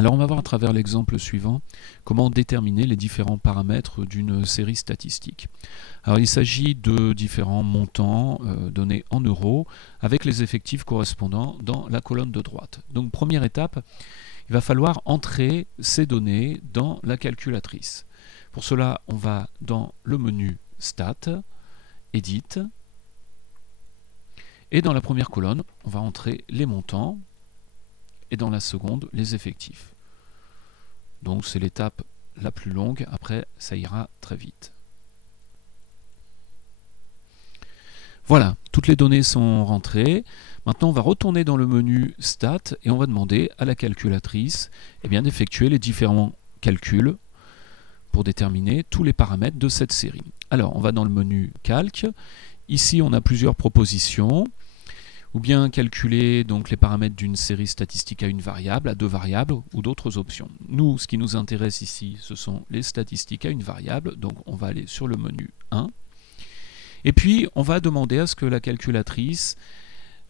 Alors on va voir à travers l'exemple suivant comment déterminer les différents paramètres d'une série statistique. Alors il s'agit de différents montants donnés en euros avec les effectifs correspondants dans la colonne de droite. Donc première étape, il va falloir entrer ces données dans la calculatrice. Pour cela, on va dans le menu Stat, Edit, et dans la première colonne, on va entrer les montants, et dans la seconde, les effectifs. Donc c'est l'étape la plus longue, après ça ira très vite. Voilà, toutes les données sont rentrées. Maintenant on va retourner dans le menu Stat et on va demander à la calculatrice d'effectuer les différents calculs pour déterminer tous les paramètres de cette série. Alors on va dans le menu Calque, ici on a plusieurs propositions. Ou bien calculer donc les paramètres d'une série statistique à une variable, à deux variables ou d'autres options. Nous, ce qui nous intéresse ici, ce sont les statistiques à une variable, donc on va aller sur le menu 1. Et puis, on va demander à ce que la calculatrice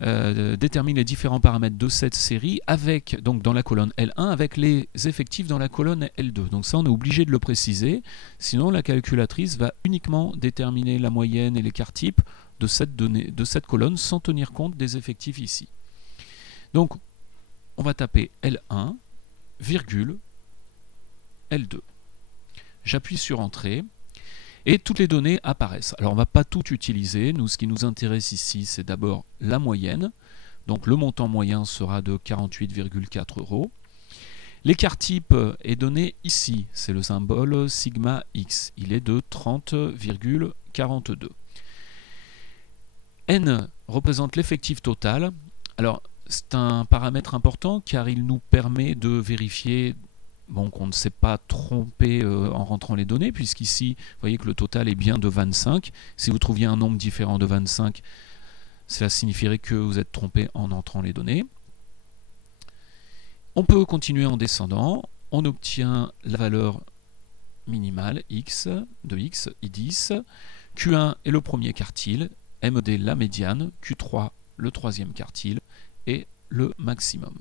détermine les différents paramètres de cette série avec, donc dans la colonne L1 avec les effectifs dans la colonne L2. Donc ça, on est obligé de le préciser, sinon la calculatrice va uniquement déterminer la moyenne et l'écart type de cette colonne sans tenir compte des effectifs ici. Donc, on va taper L1, virgule, L2. J'appuie sur Entrée et toutes les données apparaissent. Alors, on ne va pas tout utiliser. Nous, ce qui nous intéresse ici, c'est d'abord la moyenne. Donc, le montant moyen sera de 48,4 €. L'écart type est donné ici. C'est le symbole sigma x. Il est de 30,42. N représente l'effectif total. Alors, c'est un paramètre important car il nous permet de vérifier qu'on ne s'est pas trompé en rentrant les données, puisqu'ici, vous voyez que le total est bien de 25. Si vous trouviez un nombre différent de 25, cela signifierait que vous êtes trompé en entrant les données. On peut continuer en descendant. On obtient la valeur minimale x de x, I10. Q1 est le premier quartile. MD la médiane, Q3 le troisième quartile et le maximum.